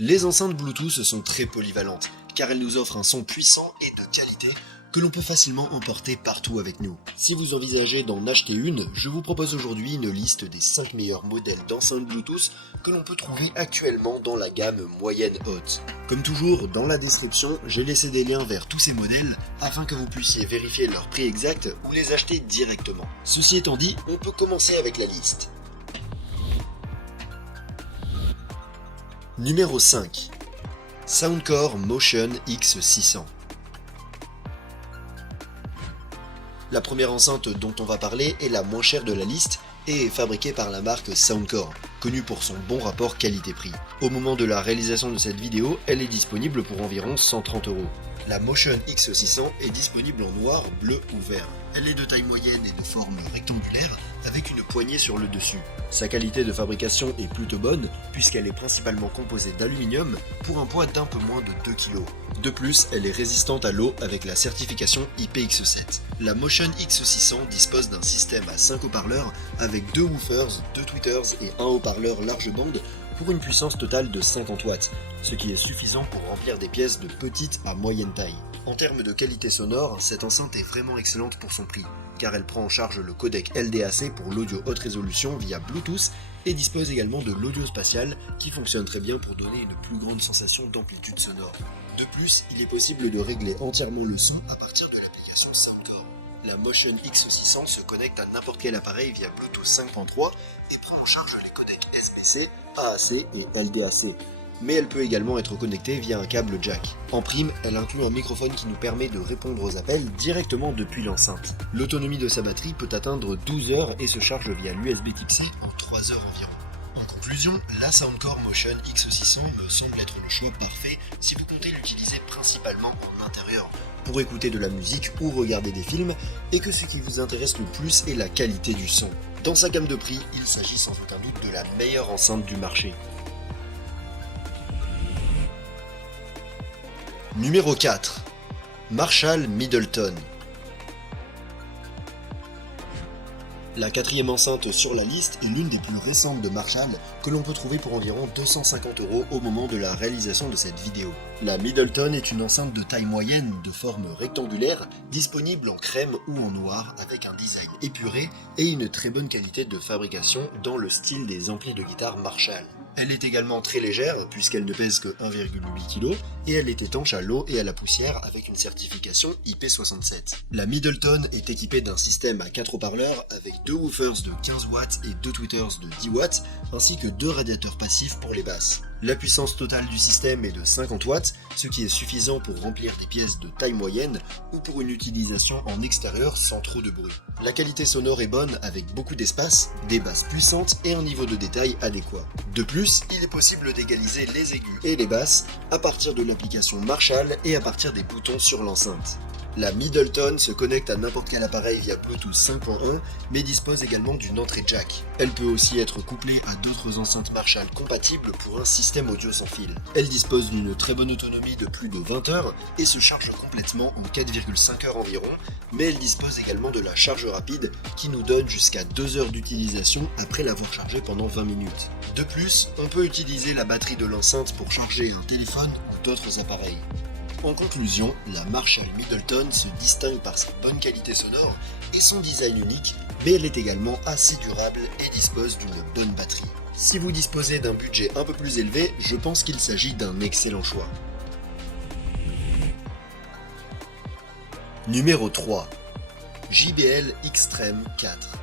Les enceintes Bluetooth sont très polyvalentes, car elles nous offrent un son puissant et de qualité que l'on peut facilement emporter partout avec nous. Si vous envisagez d'en acheter une, je vous propose aujourd'hui une liste des 5 meilleurs modèles d'enceintes Bluetooth que l'on peut trouver actuellement dans la gamme moyenne haute. Comme toujours, dans la description, j'ai laissé des liens vers tous ces modèles afin que vous puissiez vérifier leur prix exact ou les acheter directement. Ceci étant dit, on peut commencer avec la liste. Numéro 5. Soundcore Motion X600. La première enceinte dont on va parler est la moins chère de la liste et est fabriquée par la marque Soundcore, connue pour son bon rapport qualité-prix. Au moment de la réalisation de cette vidéo, elle est disponible pour environ 130€. La Motion X600 est disponible en noir, bleu ou vert. Elle est de taille moyenne et de forme rectangulaire avec une poignée sur le dessus. Sa qualité de fabrication est plutôt bonne puisqu'elle est principalement composée d'aluminium pour un poids d'un peu moins de 2 kg. De plus, elle est résistante à l'eau avec la certification IPX7. La Motion X600 dispose d'un système à 5 haut-parleurs avec 2 woofers, 2 tweeters et un haut-parleur large bande pour une puissance totale de 50 watts, ce qui est suffisant pour remplir des pièces de petite à moyenne taille. En termes de qualité sonore, cette enceinte est vraiment excellente pour son prix, car elle prend en charge le codec LDAC pour l'audio haute résolution via Bluetooth et dispose également de l'audio spatial qui fonctionne très bien pour donner une plus grande sensation d'amplitude sonore. De plus, il est possible de régler entièrement le son à partir de l'application Soundcore. La Motion X600 se connecte à n'importe quel appareil via Bluetooth 5.3 et prend en charge les codecs SBC, AAC et LDAC. Mais elle peut également être connectée via un câble jack. En prime, elle inclut un microphone qui nous permet de répondre aux appels directement depuis l'enceinte. L'autonomie de sa batterie peut atteindre 12 heures et se charge via l'USB Type-C en 3 heures environ. En conclusion, la Soundcore Motion X600 me semble être le choix parfait si vous comptez l'utiliser principalement en intérieur, pour écouter de la musique ou regarder des films, et que ce qui vous intéresse le plus est la qualité du son. Dans sa gamme de prix, il s'agit sans aucun doute de la meilleure enceinte du marché. Numéro 4. Marshall Middleton. La quatrième enceinte sur la liste est l'une des plus récentes de Marshall que l'on peut trouver pour environ 250€ au moment de la réalisation de cette vidéo. La Middleton est une enceinte de taille moyenne de forme rectangulaire, disponible en crème ou en noir avec un design épuré et une très bonne qualité de fabrication dans le style des amplis de guitare Marshall. Elle est également très légère puisqu'elle ne pèse que 1,8 kg et elle est étanche à l'eau et à la poussière avec une certification IP67. La Middleton est équipée d'un système à 4 haut-parleurs avec 2 woofers de 15 watts et 2 tweeters de 10 watts ainsi que 2 radiateurs passifs pour les basses. La puissance totale du système est de 50 watts, ce qui est suffisant pour remplir des pièces de taille moyenne ou pour une utilisation en extérieur sans trop de bruit. La qualité sonore est bonne avec beaucoup d'espace, des basses puissantes et un niveau de détail adéquat. De plus, il est possible d'égaliser les aigus et les basses à partir de l'application Marshall et à partir des boutons sur l'enceinte. La Middleton se connecte à n'importe quel appareil via Bluetooth 5.1, mais dispose également d'une entrée jack. Elle peut aussi être couplée à d'autres enceintes Marshall compatibles pour un système audio sans fil. Elle dispose d'une très bonne autonomie de plus de 20 heures et se charge complètement en 4,5 heures environ, mais elle dispose également de la charge rapide qui nous donne jusqu'à 2 heures d'utilisation après l'avoir chargée pendant 20 minutes. De plus, on peut utiliser la batterie de l'enceinte pour charger un téléphone ou d'autres appareils. En conclusion, la Marshall Middleton se distingue par sa bonne qualité sonore et son design unique, mais elle est également assez durable et dispose d'une bonne batterie. Si vous disposez d'un budget un peu plus élevé, je pense qu'il s'agit d'un excellent choix. Numéro 3. JBL Xtreme 4.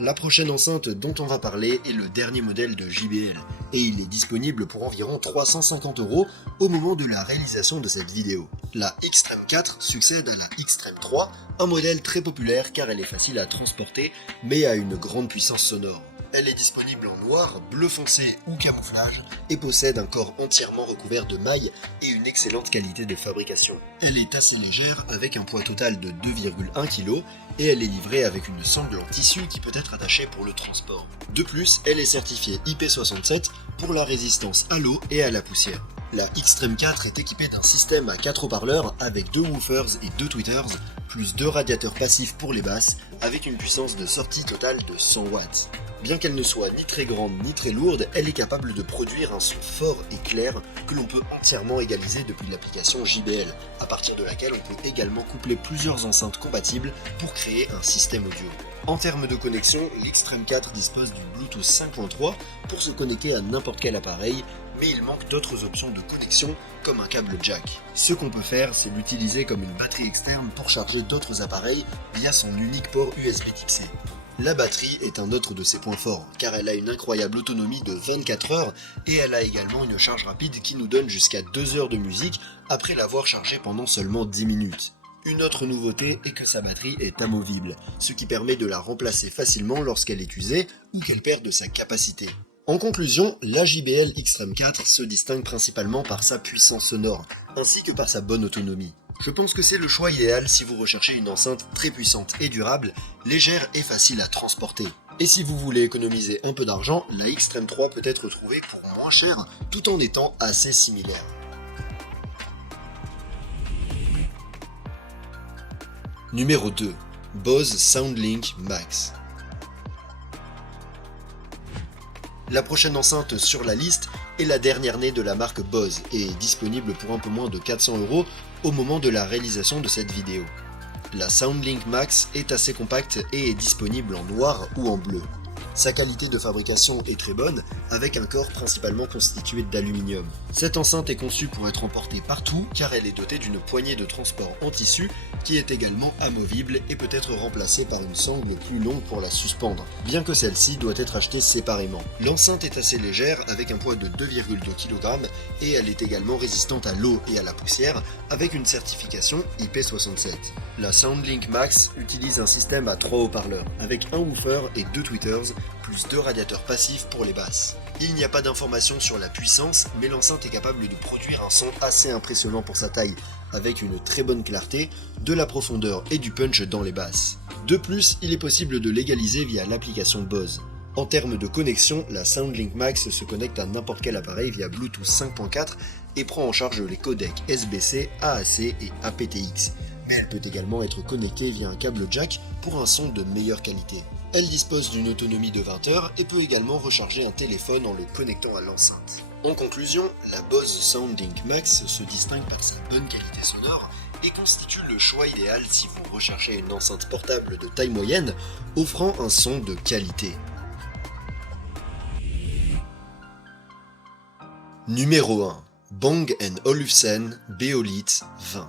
La prochaine enceinte dont on va parler est le dernier modèle de JBL, et il est disponible pour environ 350€ au moment de la réalisation de cette vidéo. La Xtreme 4 succède à la Xtreme 3, un modèle très populaire car elle est facile à transporter, mais a une grande puissance sonore. Elle est disponible en noir, bleu foncé ou camouflage et possède un corps entièrement recouvert de mailles et une excellente qualité de fabrication. Elle est assez légère avec un poids total de 2,1 kg et elle est livrée avec une sangle en tissu qui peut être attachée pour le transport. De plus, elle est certifiée IP67 pour la résistance à l'eau et à la poussière. La Xtreme 4 est équipée d'un système à 4 haut-parleurs avec 2 woofers et 2 tweeters, plus 2 radiateurs passifs pour les basses, avec une puissance de sortie totale de 100 watts. Bien qu'elle ne soit ni très grande ni très lourde, elle est capable de produire un son fort et clair que l'on peut entièrement égaliser depuis l'application JBL, à partir de laquelle on peut également coupler plusieurs enceintes compatibles pour créer un système audio. En termes de connexion, l'Xtreme 4 dispose du Bluetooth 5.3 pour se connecter à n'importe quel appareil, mais il manque d'autres options de connexion comme un câble jack. Ce qu'on peut faire, c'est l'utiliser comme une batterie externe pour charger d'autres appareils via son unique port USB Type C. La batterie est un autre de ses points forts, car elle a une incroyable autonomie de 24 heures et elle a également une charge rapide qui nous donne jusqu'à 2 heures de musique après l'avoir chargée pendant seulement 10 minutes. Une autre nouveauté est que sa batterie est amovible, ce qui permet de la remplacer facilement lorsqu'elle est usée ou qu'elle perd de sa capacité. En conclusion, la JBL Xtreme 4 se distingue principalement par sa puissance sonore, ainsi que par sa bonne autonomie. Je pense que c'est le choix idéal si vous recherchez une enceinte très puissante et durable, légère et facile à transporter. Et si vous voulez économiser un peu d'argent, la Xtreme 3 peut être trouvée pour moins cher, tout en étant assez similaire. Numéro 2. Bose SoundLink Max. La prochaine enceinte sur la liste est la dernière née de la marque Bose et est disponible pour un peu moins de 400 € au moment de la réalisation de cette vidéo. La SoundLink Max est assez compacte et est disponible en noir ou en bleu. Sa qualité de fabrication est très bonne, avec un corps principalement constitué d'aluminium. Cette enceinte est conçue pour être emportée partout car elle est dotée d'une poignée de transport en tissu qui est également amovible et peut être remplacée par une sangle plus longue pour la suspendre, bien que celle-ci doit être achetée séparément. L'enceinte est assez légère avec un poids de 2,2 kg et elle est également résistante à l'eau et à la poussière avec une certification IP67. La SoundLink Max utilise un système à 3 haut-parleurs avec un woofer et 2 tweeters plus 2 radiateurs passifs pour les basses. Il n'y a pas d'informations sur la puissance, mais l'enceinte est capable de produire un son assez impressionnant pour sa taille, avec une très bonne clarté, de la profondeur et du punch dans les basses. De plus, il est possible de l'égaliser via l'application Bose. En termes de connexion, la SoundLink Max se connecte à n'importe quel appareil via Bluetooth 5.4 et prend en charge les codecs SBC, AAC et aptX, mais elle peut également être connectée via un câble jack pour un son de meilleure qualité. Elle dispose d'une autonomie de 20 heures et peut également recharger un téléphone en le connectant à l'enceinte. En conclusion, la Bose SoundLink Max se distingue par sa bonne qualité sonore et constitue le choix idéal si vous recherchez une enceinte portable de taille moyenne offrant un son de qualité. Numéro 1. Bang & Olufsen Beolith 20.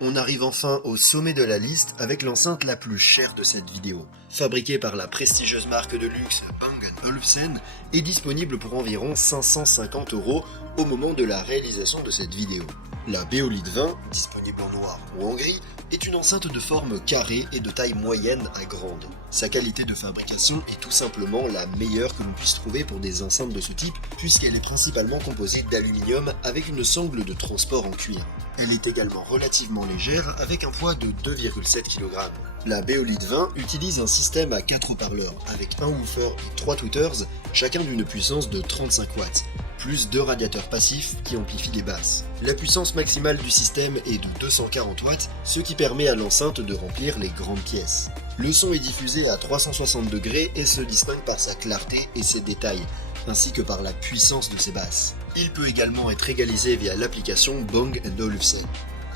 On arrive enfin au sommet de la liste avec l'enceinte la plus chère de cette vidéo. Fabriquée par la prestigieuse marque de luxe Bang & Olufsen et disponible pour environ 550 € au moment de la réalisation de cette vidéo. La Beolith 20, disponible en noir ou en gris, est une enceinte de forme carrée et de taille moyenne à grande. Sa qualité de fabrication est tout simplement la meilleure que l'on puisse trouver pour des enceintes de ce type, puisqu'elle est principalement composée d'aluminium avec une sangle de transport en cuir. Elle est également relativement légère avec un poids de 2,7 kg. La Beolith 20 utilise un système à 4 haut-parleurs avec un woofer et 3 tweeters, chacun d'une puissance de 35 watts. Plus 2 radiateurs passifs qui amplifient les basses. La puissance maximale du système est de 240 watts, ce qui permet à l'enceinte de remplir les grandes pièces. Le son est diffusé à 360 degrés et se distingue par sa clarté et ses détails, ainsi que par la puissance de ses basses. Il peut également être égalisé via l'application Bang & Olufsen.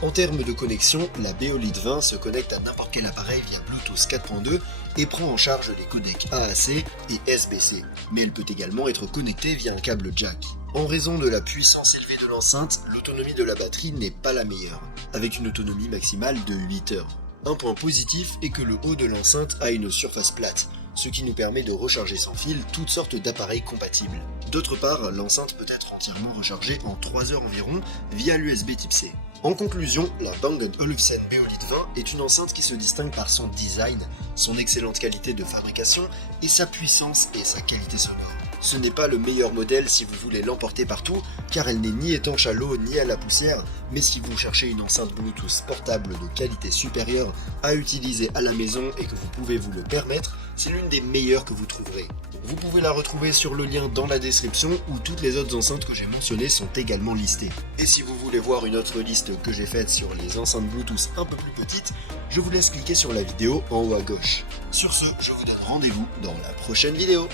En termes de connexion, la Beolith 20 se connecte à n'importe quel appareil via Bluetooth 4.2 et prend en charge les codecs AAC et SBC, mais elle peut également être connectée via un câble jack. En raison de la puissance élevée de l'enceinte, l'autonomie de la batterie n'est pas la meilleure, avec une autonomie maximale de 8 heures. Un point positif est que le haut de l'enceinte a une surface plate, ce qui nous permet de recharger sans fil toutes sortes d'appareils compatibles. D'autre part, l'enceinte peut être entièrement rechargée en 3 heures environ via l'USB Type C. En conclusion, la Bang & Olufsen Beolith 20 est une enceinte qui se distingue par son design, son excellente qualité de fabrication et sa puissance et sa qualité sonore. Ce n'est pas le meilleur modèle si vous voulez l'emporter partout, car elle n'est ni étanche à l'eau ni à la poussière, mais si vous cherchez une enceinte Bluetooth portable de qualité supérieure à utiliser à la maison et que vous pouvez vous le permettre, c'est l'une des meilleures que vous trouverez. Vous pouvez la retrouver sur le lien dans la description où toutes les autres enceintes que j'ai mentionnées sont également listées. Et si vous voulez voir une autre liste que j'ai faite sur les enceintes Bluetooth un peu plus petites, je vous laisse cliquer sur la vidéo en haut à gauche. Sur ce, je vous donne rendez-vous dans la prochaine vidéo.